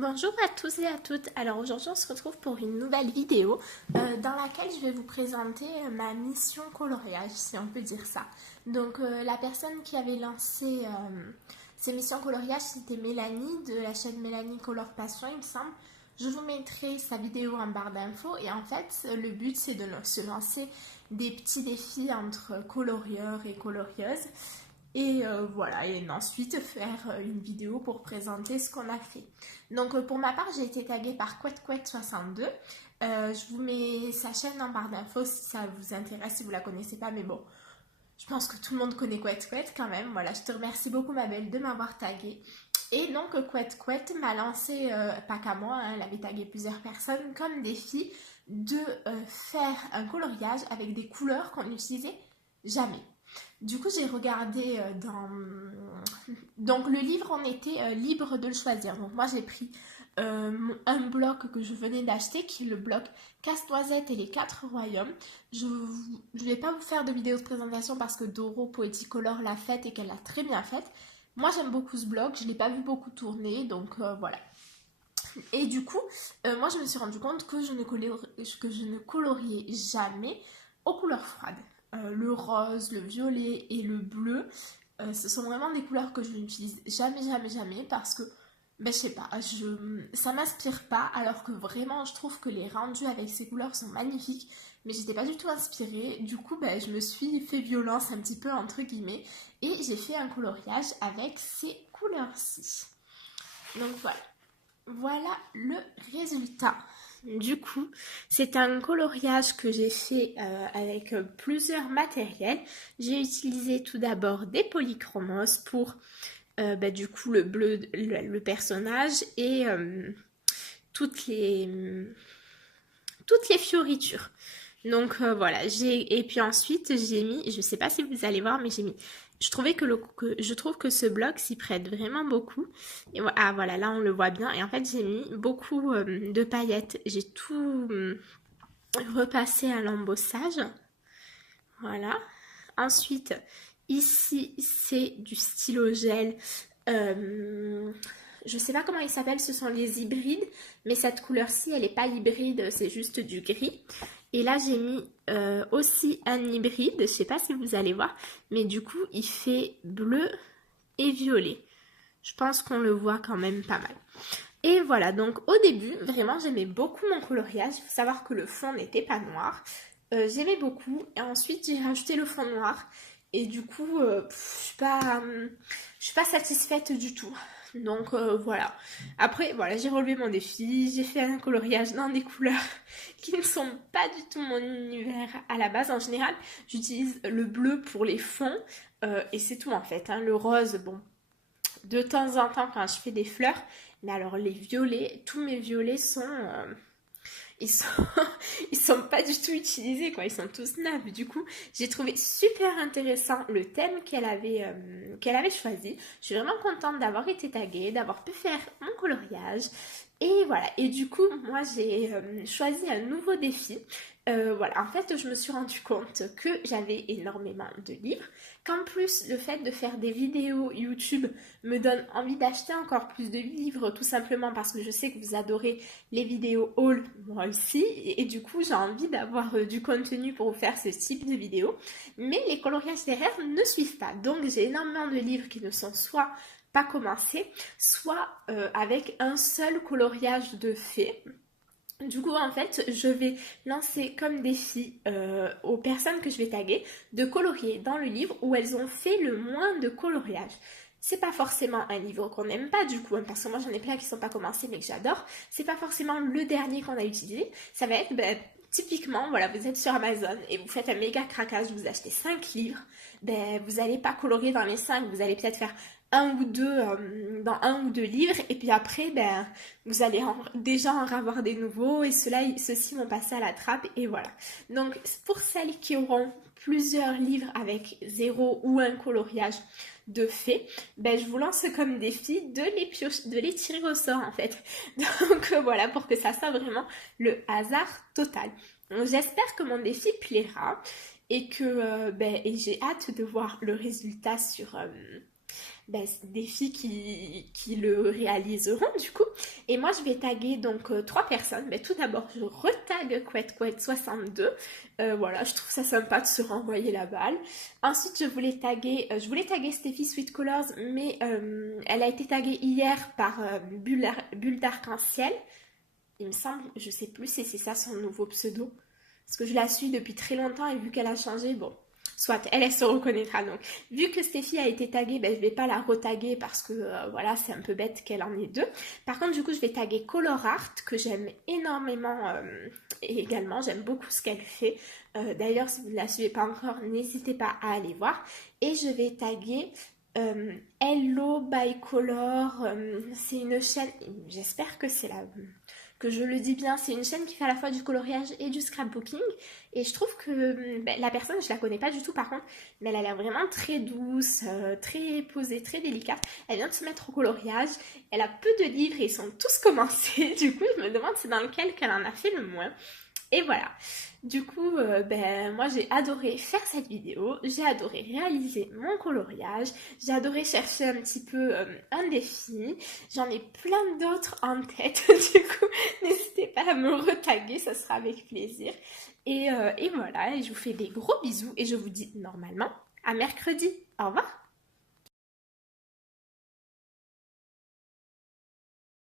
Bonjour à tous et à toutes. Alors aujourd'hui on se retrouve pour une nouvelle vidéo dans laquelle je vais vous présenter ma mission coloriage, si on peut dire ça. Donc la personne qui avait lancé ces missions coloriage, c'était Mélanie de la chaîne Mélanie Color Passion, il me semble. Je vous mettrai sa vidéo en barre d'infos et en fait le but c'est de se lancer des petits défis entre colorieurs et colorieuses. Et voilà, et ensuite faire une vidéo pour présenter ce qu'on a fait. Donc pour ma part, j'ai été taguée par QuetQuet62. Je vous mets sa chaîne en barre d'infos si ça vous intéresse, si vous la connaissez pas, mais bon, je pense que tout le monde connaît QuetQuet quand même. Voilà, je te remercie beaucoup ma belle de m'avoir taguée. Et donc QuetQuet m'a lancé, pas qu'à moi, hein, elle avait tagué plusieurs personnes, comme défi de faire un coloriage avec des couleurs qu'on n'utilisait jamais. Du coup, j'ai regardé Donc, le livre, on était libre de le choisir. Donc, moi, j'ai pris un bloc que je venais d'acheter, qui est le bloc Casse-Noisette et les 4 Royaumes. Je ne vais pas vous faire de vidéo de présentation parce que Doro Poeticolor l'a faite et qu'elle l'a très bien faite. Moi, j'aime beaucoup ce bloc. Je ne l'ai pas vu beaucoup tourner, donc voilà. Et du coup, moi, je me suis rendu compte que je ne coloriais jamais aux couleurs froides. Le rose, le violet et le bleu, ce sont vraiment des couleurs que je n'utilise jamais, jamais, jamais parce que, ben, je sais pas, ça m'inspire pas alors que vraiment je trouve que les rendus avec ces couleurs sont magnifiques mais j'étais pas du tout inspirée. Du coup, ben, je me suis fait violence un petit peu entre guillemets et j'ai fait un coloriage avec ces couleurs-ci. Donc voilà. Voilà le résultat. Du coup, c'est un coloriage que j'ai fait avec plusieurs matériels. J'ai utilisé tout d'abord des polychromos pour du coup le bleu, le personnage et toutes les fioritures. Donc voilà, et puis ensuite j'ai mis, je sais pas si vous allez voir, mais j'ai mis, je trouve que ce bloc s'y prête vraiment beaucoup. Et voilà, là on le voit bien. Et en fait j'ai mis beaucoup de paillettes. J'ai tout repassé à l'embossage. Voilà. Ensuite, ici c'est du stylo gel. Je sais pas comment il s'appelle, ce sont les hybrides, mais cette couleur-ci, elle n'est pas hybride, c'est juste du gris. Et là, j'ai mis aussi un hybride, je sais pas si vous allez voir, mais du coup, il fait bleu et violet. Je pense qu'on le voit quand même pas mal. Et voilà, donc au début, vraiment, j'aimais beaucoup mon coloriage. Il faut savoir que le fond n'était pas noir. J'aimais beaucoup. Et ensuite, j'ai rajouté le fond noir. Et du coup, je suis pas satisfaite du tout. Donc voilà. Après, voilà, j'ai relevé mon défi. J'ai fait un coloriage dans des couleurs qui ne sont pas du tout mon univers à la base. En général, j'utilise le bleu pour les fonds. Et c'est tout en fait, hein. Le rose, bon, de temps en temps quand je fais des fleurs. Mais alors les violets, tous mes violets sont... ils sont, ils sont pas du tout utilisés, quoi. Ils sont tous neufs. Du coup, j'ai trouvé super intéressant le thème qu'elle avait choisi. Je suis vraiment contente d'avoir été taguée, d'avoir pu faire mon coloriage. Et voilà. Et du coup, moi, j'ai choisi un nouveau défi. Voilà, en fait, je me suis rendu compte que j'avais énormément de livres, qu'en plus, le fait de faire des vidéos YouTube me donne envie d'acheter encore plus de livres, tout simplement parce que je sais que vous adorez les vidéos haul, moi aussi, et du coup, j'ai envie d'avoir du contenu pour vous faire ce type de vidéos, mais les coloriages derrière ne suivent pas. Donc, j'ai énormément de livres qui ne sont soit pas commencés, soit avec un seul coloriage de fait. Du coup, en fait, je vais lancer comme défi aux personnes que je vais taguer de colorier dans le livre où elles ont fait le moins de coloriage. C'est pas forcément un livre qu'on n'aime pas du coup, hein, parce que moi j'en ai plein qui sont pas commencés mais que j'adore. C'est pas forcément le dernier qu'on a utilisé. Ça va être, typiquement, voilà, vous êtes sur Amazon et vous faites un méga craquage, vous achetez 5 livres, vous n'allez pas colorier dans les 5, vous allez peut-être faire dans un ou deux livres et puis après vous allez déjà en avoir des nouveaux et ceux-ci vont passer à la trappe et voilà. Donc pour celles qui auront plusieurs livres avec 0 ou un coloriage de fait, je vous lance comme défi de les tirer au sort en fait. Donc voilà, pour que ça soit vraiment le hasard total. Donc j'espère que mon défi plaira et que et j'ai hâte de voir le résultat des filles qui le réaliseront du coup. Et moi je vais taguer donc 3 personnes. Tout d'abord je retague Couette62. Voilà, je trouve ça sympa de se renvoyer la balle. Ensuite je voulais taguer Steffi Sweet Colors, mais elle a été taguée hier par Bulle d'Arc-en-Ciel. Il me semble, je sais plus si c'est ça son nouveau pseudo. Parce que je la suis depuis très longtemps et vu qu'elle a changé, bon, soit, elle se reconnaîtra donc. Vu que Stéphie a été taguée, je vais pas la retaguer parce que voilà, c'est un peu bête qu'elle en ait deux. Par contre, du coup, je vais taguer Color Art, que j'aime énormément et également, j'aime beaucoup ce qu'elle fait. D'ailleurs, si vous ne la suivez pas encore, n'hésitez pas à aller voir. Et je vais taguer Hello by Color. C'est une chaîne, j'espère que c'est la que je le dis bien, c'est une chaîne qui fait à la fois du coloriage et du scrapbooking. Et je trouve que la personne, je la connais pas du tout par contre, mais elle a l'air vraiment très douce, très posée, très délicate. Elle vient de se mettre au coloriage, elle a peu de livres et ils sont tous commencés. Du coup, je me demande c'est dans lequel qu'elle en a fait le moins. Et voilà. Du coup, moi j'ai adoré faire cette vidéo, j'ai adoré réaliser mon coloriage, j'ai adoré chercher un petit peu un défi. J'en ai plein d'autres en tête, du coup, n'hésitez pas à me retaguer, ça sera avec plaisir. Et voilà, et je vous fais des gros bisous et je vous dis normalement à mercredi. Au revoir!